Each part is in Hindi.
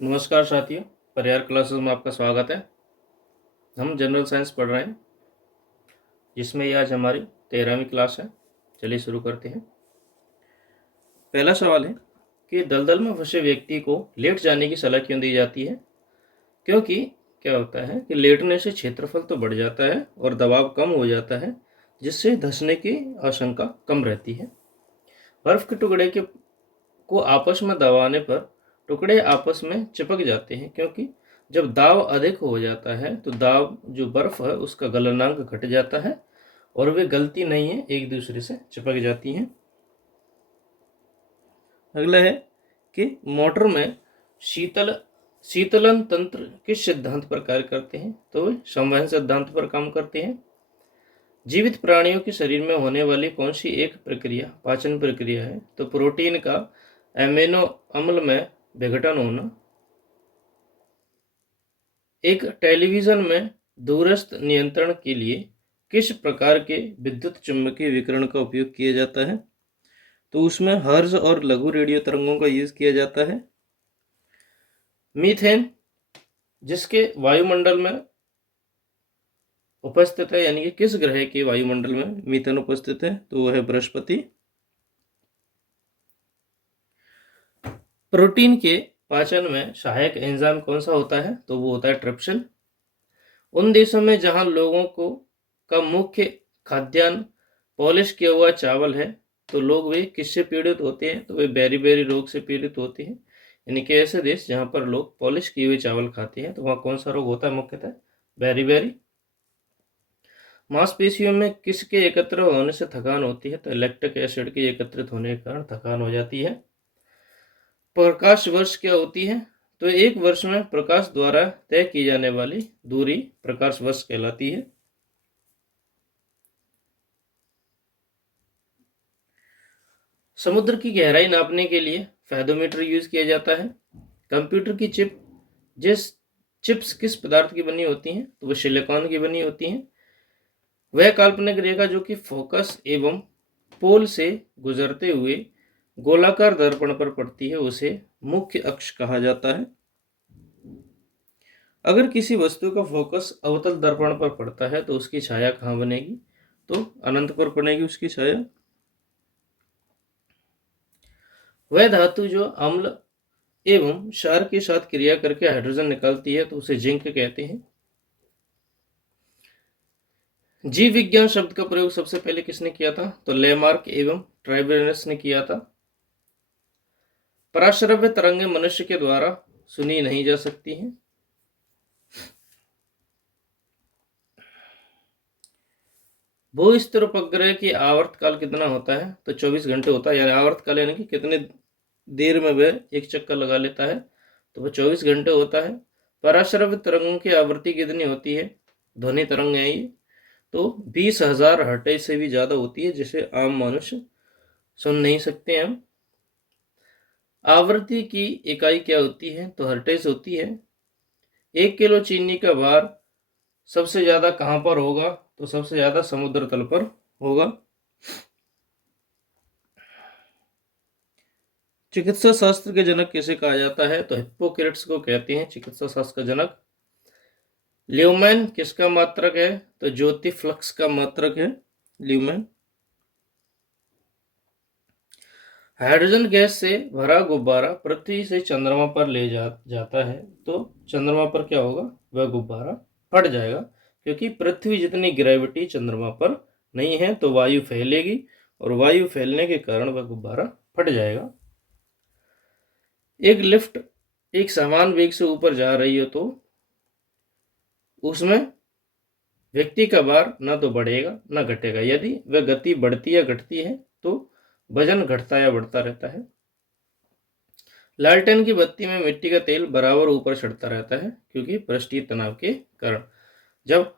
नमस्कार साथियों, परिहार क्लासेस में आपका स्वागत है। हम जनरल साइंस पढ़ रहे हैं, जिसमें ये आज हमारी 13वीं क्लास है। चलिए शुरू करते हैं। पहला सवाल है कि दलदल में फंसे व्यक्ति को लेट जाने की सलाह क्यों दी जाती है? क्योंकि क्या होता है कि लेटने से क्षेत्रफल तो बढ़ जाता है और दबाव कम हो जाता है, जिससे धंसने की आशंका कम रहती है। बर्फ के टुकड़े को आपस में दबाने पर टुकड़े आपस में चिपक जाते हैं, क्योंकि जब दाब अधिक हो जाता है तो दाब जो बर्फ है उसका गलनांक घट जाता है और वे गलती नहीं है, एक दूसरे से चिपक जाती हैं। अगला है कि मोटर में शीतलन तंत्र किस सिद्धांत पर कार्य करते हैं? तो वे संवहन सिद्धांत पर काम करते हैं। जीवित प्राणियों के शरीर में होने वाली कौन सी एक प्रक्रिया पाचन प्रक्रिया है? तो प्रोटीन का एमिनो अम्ल में विघटन होना। एक टेलीविजन में दूरस्थ नियंत्रण के लिए किस प्रकार के विद्युत चुम्बकीय विकिरण का उपयोग किया जाता है? तो उसमें हर्ट्ज और लघु रेडियो तरंगों का यूज किया जाता है। मीथेन जिसके वायुमंडल में उपस्थित है, यानी कि किस ग्रह के वायुमंडल में मीथेन उपस्थित है? तो वह है बृहस्पति। प्रोटीन के पाचन में सहायक एंजाइम कौन सा होता है? तो वो होता है ट्रिप्सिन। उन देशों में जहां लोगों को का मुख्य खाद्यान्न पॉलिश किया हुआ चावल है, तो लोग वे किससे पीड़ित होते हैं? तो वे बेरी रोग से पीड़ित होते हैं। यानी कि ऐसे देश जहां पर लोग पॉलिश किए हुए चावल खाते हैं, तो वहां कौन सा रोग होता है मुख्यतः? बेरी। मांसपेशियों में किसके एकत्र होने से थकान होती है? तो लैक्टिक एसिड के एकत्रित होने के कारण थकान हो जाती है। प्रकाश वर्ष क्या होती है? तो एक वर्ष में प्रकाश द्वारा तय की जाने वाली दूरी प्रकाश वर्ष कहलाती है। समुद्र की गहराई नापने के लिए फेदोमीटर यूज किया जाता है। कंप्यूटर की चिप्स किस पदार्थ की बनी होती हैं? तो वह सिलिकॉन की बनी होती हैं। वह काल्पनिक रेखा जो कि फोकस एवं पोल से गुजरते हुए गोलाकार दर्पण पर पड़ती है, उसे मुख्य अक्ष कहा जाता है। अगर किसी वस्तु का फोकस अवतल दर्पण पर पड़ता है तो उसकी छाया कहाँ बनेगी? तो अनंत पर बनेगी उसकी छाया। वह धातु जो अम्ल एवं क्षार के साथ क्रिया करके हाइड्रोजन निकालती है, तो उसे जिंक कहते हैं। जीव विज्ञान शब्द का प्रयोग सबसे पहले किसने किया था? तो लेमार्क एवं ट्राइबेनस ने किया था। पराश्रव्य तरंगें मनुष्य के द्वारा सुनी नहीं जा सकती हैं। भूस्तर उपग्रह की आवर्तकाल कितना होता है? तो 24 घंटे होता है। यानी आवर्तकाल यानी कि कितने देर में वह एक चक्कर लगा लेता है, तो वह 24 घंटे होता है। पराश्रव्य तरंगों की आवृत्ति कितनी होती है? ध्वनि तरंग है ये, तो 20,000 हर्ट्ज से भी ज्यादा होती है, जिसे आम मनुष्य सुन नहीं सकते हम। आवृत्ति की इकाई क्या होती है? तो हर्ट्ज होती है। 1 किलो चीनी का भार सबसे ज्यादा कहां पर होगा? तो सबसे ज्यादा समुद्र तल पर होगा। चिकित्सा शास्त्र के जनक किसे कहा जाता है? तो हिप्पोक्रेट्स को कहते हैं चिकित्सा शास्त्र का जनक। ल्यूमेन किसका मात्रक है? तो ज्योति फ्लक्स का मात्रक है ल्यूमेन। हाइड्रोजन गैस से भरा गुब्बारा पृथ्वी से चंद्रमा पर ले जाता है, तो चंद्रमा पर क्या होगा? वह गुब्बारा फट जाएगा, क्योंकि पृथ्वी जितनी ग्रेविटी चंद्रमा पर नहीं है, तो वायु फैलेगी और वायु फैलने के कारण वह गुब्बारा फट जाएगा। एक लिफ्ट एक समान वेग से ऊपर जा रही हो, तो उसमें व्यक्ति का भार ना तो बढ़ेगा ना घटेगा। यदि वह गति बढ़ती या घटती है, तो वजन घटता या बढ़ता रहता है। लालटेन की बत्ती में मिट्टी का तेल बराबर ऊपर चढ़ता रहता है, क्योंकि पृष्ठीय तनाव के कारण। जब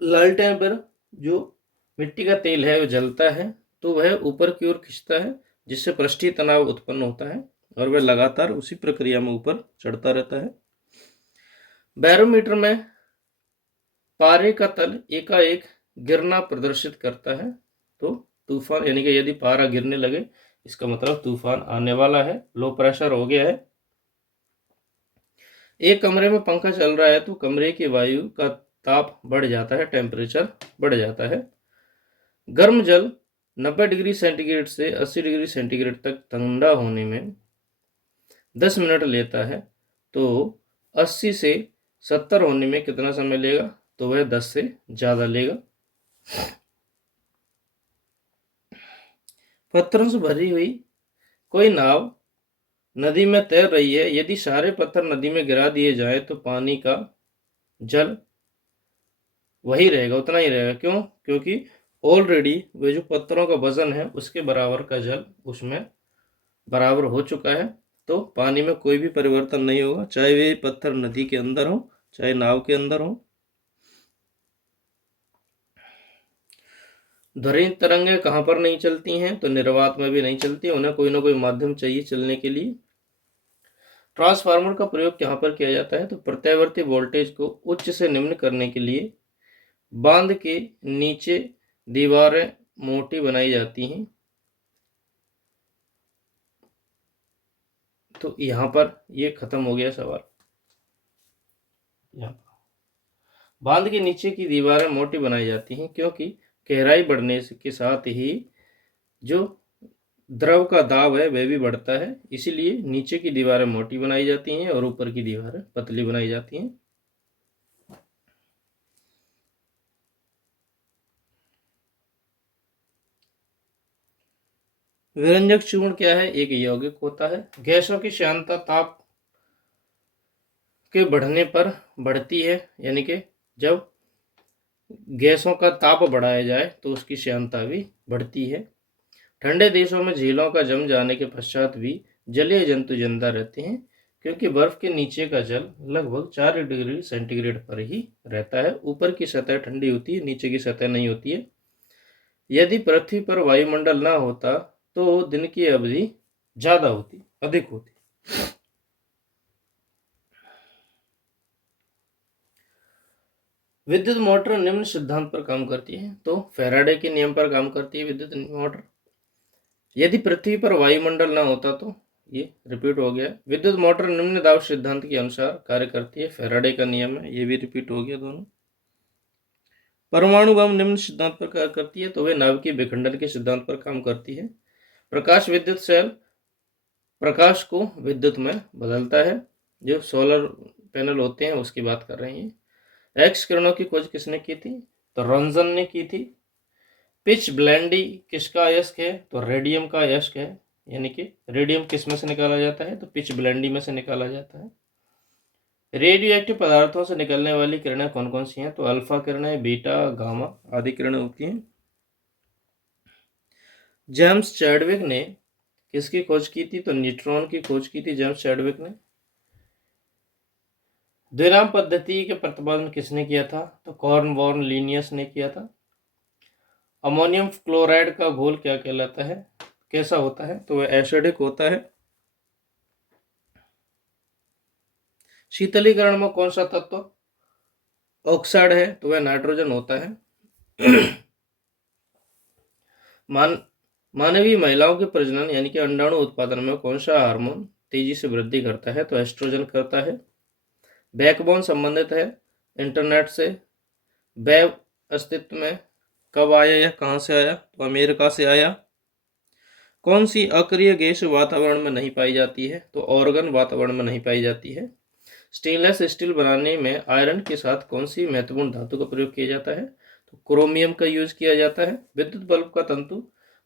लालटेन पर जो मिट्टी का तेल है वो जलता है, तो वह ऊपर की ओर खिंचता है, जिससे पृष्ठीय तनाव उत्पन्न होता है और वह लगातार उसी प्रक्रिया में ऊपर चढ़ता रहता है। बैरोमीटर में पारे का तल एकाएक गिरना प्रदर्शित करता है, तो तूफान, यानी कि यदि पारा गिरने लगे, इसका मतलब तूफान आने वाला है, लो प्रेशर हो गया है। एक कमरे में पंखा चल रहा है तो कमरे की वायु का ताप बढ़ जाता है, टेम्परेचर बढ़ जाता है। गर्म जल 90 डिग्री सेंटीग्रेड से 80 डिग्री सेंटीग्रेड तक ठंडा होने में 10 मिनट लेता है, तो 80 से 70 होने में कितना समय लेगा? तो वह 10 से ज़्यादा लेगा। पत्थरों से भरी हुई कोई नाव नदी में तैर रही है। यदि सारे पत्थर नदी में गिरा दिए जाए तो पानी का जल वही रहेगा, उतना ही रहेगा। क्यों? क्योंकि ऑलरेडी वे जो पत्थरों का वजन है उसके बराबर का जल उसमें बराबर हो चुका है, तो पानी में कोई भी परिवर्तन नहीं होगा, चाहे वे पत्थर नदी के अंदर हो चाहे नाव के अंदर हो। ध्वनि तरंगें कहाँ पर नहीं चलती हैं? तो निर्वात में भी नहीं चलती, उन्हें कोई ना कोई माध्यम चाहिए चलने के लिए। ट्रांसफार्मर का प्रयोग कहाँ पर किया जाता है? तो प्रत्यावर्ती वोल्टेज को उच्च से निम्न करने के लिए बांध के नीचे दीवारें मोटी बनाई जाती हैं। तो यहाँ पर ये खत्म हो गया सवाल। यहाँ बांध के नीचे की दीवारें मोटी बनाई जाती हैं क्योंकि गहराई बढ़ने के साथ ही जो द्रव का दाब है वह भी बढ़ता है, इसीलिए नीचे की दीवारें मोटी बनाई जाती हैं और ऊपर की दीवारें पतली बनाई जाती हैं। विरंजक चूर्ण क्या है? एक यौगिक होता है। गैसों की श्यानता ताप के बढ़ने पर बढ़ती है, यानी कि जब गैसों का ताप बढ़ाया जाए तो उसकी श्यानता भी बढ़ती है। ठंडे देशों में झीलों का जम जाने के पश्चात भी जलीय जंतु जिंदा रहते हैं क्योंकि बर्फ के नीचे का जल लगभग 4 डिग्री सेंटीग्रेड पर ही रहता है। ऊपर की सतह ठंडी होती है, नीचे की सतह नहीं होती है। यदि पृथ्वी पर वायुमंडल ना होता तो दिन की अवधि ज्यादा होती, अधिक होती। विद्युत मोटर निम्न सिद्धांत पर काम करती है। तो फैराडे के नियम पर काम करती है विद्युत मोटर। यदि पृथ्वी पर वायुमंडल ना होता तो ये रिपीट हो गया। विद्युत मोटर निम्न दाब सिद्धांत के अनुसार कार्य करती है। फैराडे का नियम है, ये भी रिपीट हो गया दोनों। परमाणु बम निम्न सिद्धांत पर कार्य करती है, तो वे नाभिकीय विखंडन के सिद्धांत पर काम करती है। प्रकाश विद्युत सेल प्रकाश को विद्युत में बदलता है। जो सोलर पैनल होते हैं उसकी बात कर रहे हैं। एक्स किरणों की खोज किसने की थी? तो रॉन्सन ने की थी। पिच ब्लेंडी किसका अयस्क है? तो रेडियम का अयस्क है, यानी कि रेडियम किस में से निकाला जाता है? तो पिच ब्लेंडी में से निकाला जाता है। रेडियो एक्टिव पदार्थों से निकलने वाली किरणें कौन कौन सी हैं? तो अल्फा किरणें, बीटा, गामा आदि किरणें होती हैं। जेम्स चैडविक ने किसकी खोज की थी? तो न्यूट्रॉन की खोज की थी जेम्स चैडविक ने। द्विनाम पद्धति के प्रतिपादन किसने किया था? तो कॉर्नवॉर्न लीनियस ने किया था। अमोनियम क्लोराइड का घोल क्या कहलाता है, कैसा होता है? तो वह एसिडिक होता है। शीतलीकरण में कौन सा तत्व ऑक्साइड है? तो वह नाइट्रोजन होता है। मानवीय महिलाओं के प्रजनन यानी कि अंडाणु उत्पादन में कौन सा हार्मोन तेजी से वृद्धि करता है? तो एस्ट्रोजन करता है। बैकबोन संबंधित है इंटरनेट से। वेब अस्तित्व में कब आया या कहाँ से आया? तो अमेरिका से आया। कौन सी अक्रिय गैस वातावरण में नहीं पाई जाती है? तो ऑर्गन वातावरण में नहीं पाई जाती है। स्टेनलेस स्टील बनाने में आयरन के साथ कौन सी महत्वपूर्ण धातु का प्रयोग किया जाता है? तो क्रोमियम का यूज किया जाता है। विद्युत बल्ब का तंतु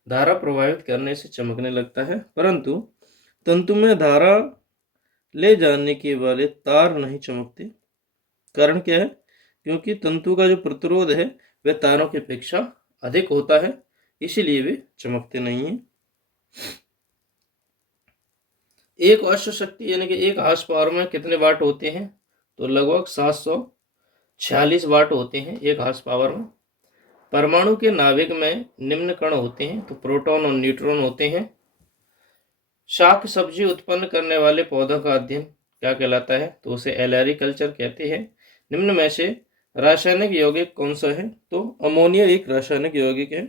धारा प्रभावित करने से चमकने लगता है, परंतु तंतु में धारा ले जाने के वाले तार नहीं चमकते। कारण क्या है? क्योंकि तंतु का जो प्रतिरोध है वह तारों की अपेक्षा अधिक होता है, इसीलिए वे चमकते नहीं हैं। एक अश्व शक्ति यानी कि एक हार्स पावर में कितने वाट होते हैं? तो लगभग 746 वाट होते हैं एक हार्स पावर में। परमाणु के नाभिक में निम्न कण होते हैं, तो प्रोटॉन और न्यूट्रॉन होते हैं। शाक सब्जी उत्पन्न करने वाले पौधों का अध्ययन क्या कहलाता है? तो उसे एलैरी कल्चर कहते हैं। निम्न में से रासायनिक यौगिक कौन सा है? तो अमोनिया एक रासायनिक यौगिक है।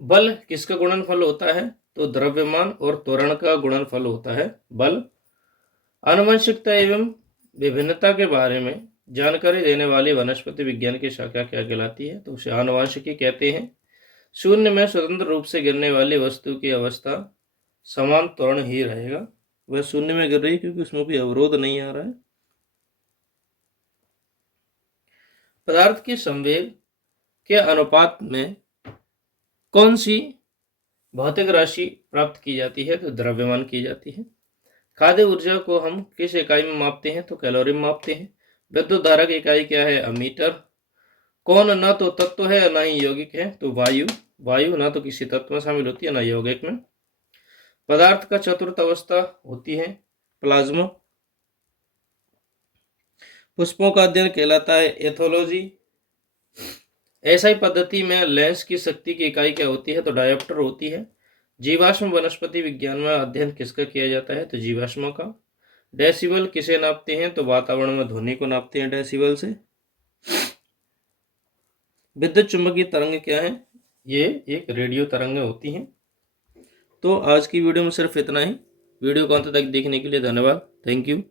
बल किसका गुणनफल होता है? तो द्रव्यमान और त्वरण का गुणनफल होता है बल। आनुवंशिकता एवं विभिन्नता के बारे में जानकारी देने वाली वनस्पति विज्ञान की शाखा क्या कहलाती है? तो उसे आनुवंशिकी कहते हैं। शून्य में स्वतंत्र रूप से गिरने वाली वस्तु की अवस्था समान त्वरण ही रहेगा। वह शून्य में गिर रही है क्योंकि उसमें कोई अवरोध नहीं आ रहा है। पदार्थ के संवेग के अनुपात में कौन सी भौतिक राशि प्राप्त की जाती है? तो द्रव्यमान की जाती है। खाद्य ऊर्जा को हम किस इकाई में मापते हैं? तो कैलोरी में मापते हैं। विद्युत धारा की इकाई क्या है? अमीटर। कौन न तो तत्व है न ही यौगिक है? तो वायु। वायु न तो किसी तत्व में शामिल होती है न यौगिक में। पदार्थ का चतुर्थ अवस्था होती है प्लाज्मा। पुष्पों का अध्ययन कहलाता है एथोलॉजी। एसआई पद्धति में लेंस की शक्ति की इकाई क्या होती है? तो डायोप्टर होती है। जीवाश्म वनस्पति विज्ञान में अध्ययन किसका किया जाता है? तो जीवाश्मों का। डेसिबल किसे नापते हैं? तो वातावरण में ध्वनि को नापते हैं डेसिबल से। विद्युत चुंबकीय तरंग क्या है? ये एक रेडियो तरंग होती हैं। तो आज की वीडियो में सिर्फ इतना ही। वीडियो को अंत तक देखने के लिए धन्यवाद। Thank you.